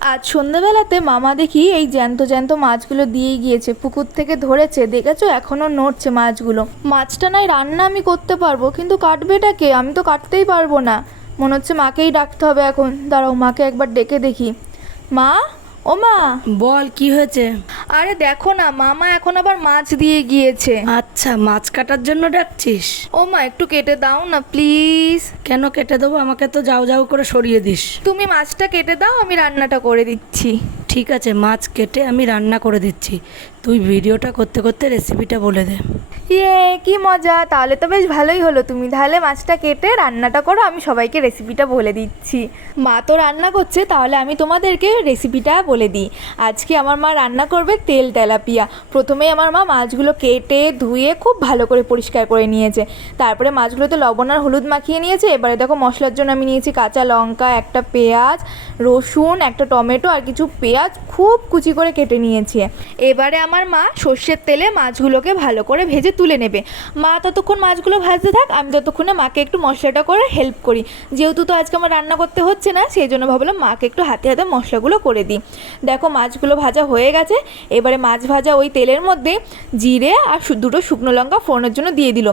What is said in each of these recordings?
আজ সন্ধ্যাবেলাতে মামা দেখি এই জ্যান্ত জ্যান্ত মাছগুলো দিয়ে গিয়েছে, পুকুর থেকে ধরেছে। দেখেছ? এখনও নড়ছে মাছগুলো। মাছটা নাই, রান্না আমি করতে পারব, কিন্তু কাটবেটাকে আমি তো কাটতেই পারব না। মনে হচ্ছে মাকেই ডাকতে হবে এখন। দাঁড়াও, মাকে একবার ডেকে দেখি। মা? ও মা? বল, কি হয়েছে? আরে দেখো না মামা এখন আবার মাছ দিয়ে গিয়েছে। আচ্ছা মাছ কাটার জন্য ডাকছিস? ও মা একটু কেটে দাও না প্লিজ। কেন কেটে দেবো? আমাকে তো যাও যাও করে সরিয়ে দিস। তুমি মাছটা কেটে দাও আমি রান্নাটা করে দিচ্ছি। ঠিক আছে মাছ কেটে আমি রান্না করে দিচ্ছি। তুই ভিডিওটা করতে করতে রেসিপিটা বলে দে। ইয়ে কি মজা? তাহলে তো বেশ ভালোই হলো তুমি। তাহলে মাছটা কেটে রান্নাটা করো, আমি সবাইকে রেসিপিটা বলে দিচ্ছি। মা তো রান্না করছে, তাহলে আমি তোমাদেরকে রেসিপিটা বলে দিই। আজকে আমার মা রান্না করবে তেল তেলাপিয়া। প্রথমে আমার মা মাছগুলো কেটে, ধুয়ে খুব ভালো করে পরিষ্কার করে নিয়েছে। তারপরে মাছগুলোতে লবণ আর হলুদ মাখিয়ে নিয়েছে। এবারে দেখো মশলার জন্য আমি নিয়েছি কাঁচা লঙ্কা, একটা পেঁয়াজ, রসুন, একটা টমেটো আর কিছু পেঁয়াজ খুব কুচি করে কেটে নিয়েছি। এবারে আমার মা সর্ষের তেলে মাছগুলোকে ভালো করে ভেজে তুলে নেবে। মা ততক্ষণ মাছগুলো ভাজতে থাক, আমি ততক্ষণে মাকে একটু মশলাটা করে হেল্প করি। যেহেতু তো আজকে আমার রান্না করতে হচ্ছে না, সেই জন্য ভাবলাম মাকে একটু হাতে হাতে মশলাগুলো করে দিই। দেখো মাছগুলো ভাজা হয়ে গেছে, এবারে মাছ ভাজা ওই তেলের মধ্যে জিরে আর দুটো শুকনো লঙ্কা ফোড়নের জন্য দিয়ে দিল।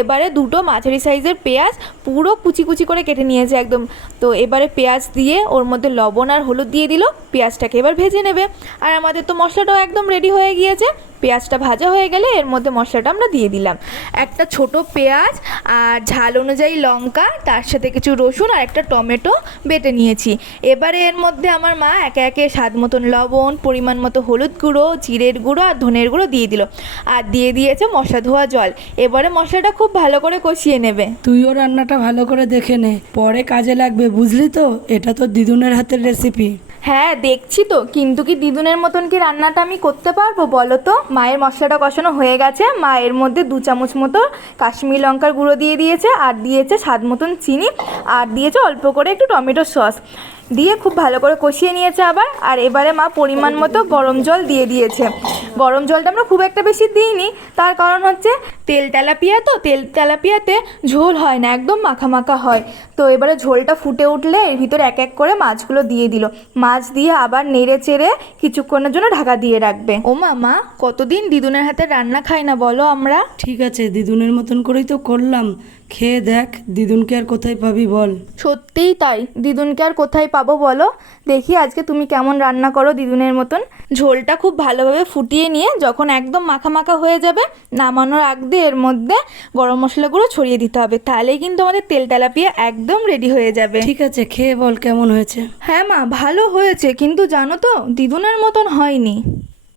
এবারে দুটো মাঝারি সাইজের পেঁয়াজ পুরো কুচি কুচি করে কেটে নিয়েছে একদম। তো এবারে পেঁয়াজ দিয়ে ওর মধ্যে লবণ আর হলুদ দিয়ে দিল, পেঁয়াজটাকে এবার ভেজে নেবে। আর আমাদের তো মশলাটাও একদম রেডি হয়ে গিয়েছে। পেঁয়াজটা ভাজা হয়ে গেলে এর মধ্যে মশলাটা আমরা দিয়ে দিলাম। একটা ছোট পেঁয়াজ আর ঝাল অনুযায়ী লঙ্কা, তার সাথে কিছু রসুন আর একটা টমেটো বেটে নিয়েছি। এবারে এর মধ্যে আমার মা একে একে স্বাদ মতন লবণ, পরিমাণ মতো হলুদ গুঁড়ো, জিরের গুঁড়ো আর ধনের গুঁড়ো দিয়ে দিল। আর দিয়ে দিয়েছে মশলা ধোয়া জল। এবারে মশলাটা খুব ভালো করে কষিয়ে নেবে। তুইও রান্নাটা ভালো করে দেখে নে। পরে কাজে লাগবে, বুঝলি তো? এটা তো দিদুনের হাতের রেসিপি হ্যাঁ দেখছি তো। কিন্তু কি দিদুনের মতন কি রান্নাটা আমি করতে পারব বলো তো? মায়ের মশলাটা কষানো হয়ে গেছে। মা এর মধ্যে দু চামচ মতো কাশ্মীর লঙ্কার গুঁড়ো দিয়ে দিয়েছে আর দিয়েছে স্বাদ মতন চিনি আর দিয়েছে অল্প করে একটু টমেটো সস। দিয়ে খুব ভালো করে কষিয়ে নিয়েছে আবার। আর এবারে মা পরিমাণ মতো গরম জল দিয়ে দিয়েছে। গরম জলটা আমরা খুব একটা বেশি দিইনি। তার কারণ হচ্ছে তেল তেলাপিয়া তো তেল তেলাপিয়াতে ঝোল হয় না একদম মাখা মাখা হয়। তো এবারে ঝোলটা ফুটে উঠলে এর ভিতরে এক এক করে মাছগুলো দিয়ে দিল। মাছ দিয়ে আবার নেড়ে চেড়ে কিছুক্ষণের জন্য ঢাকা দিয়ে রাখবে। ও মামা কতদিন দিদুনের হাতে রান্না খাই না বলো আমরা? ঠিক আছে দিদুনের মতন করেই তো করলাম। খেয়ে দেখ দিদুনকে আর কোথায় পাবি বল। সত্যিই তাই দিদুনকে আর কোথায় পাবো বলো? দেখি আজকে তুমি কেমন রান্না করো দিদুনের মতন। ঝোলটা খুব ভালোভাবে ফুটিয়ে নিয়ে যখন একদম মাখা মাখা হয়ে যাবে নামানোর আগ দিয়ে এর মধ্যে গরম মশলাগুলো ছড়িয়ে দিতে হবে। তাহলেই কিন্তু আমাদের তেল তেলাপিয়া একদম রেডি হয়ে যাবে। ঠিক আছে খেয়ে বল কেমন হয়েছে। হ্যাঁ মা ভালো হয়েছে। কিন্তু জানো তো দিদুনের মতন হয়নি।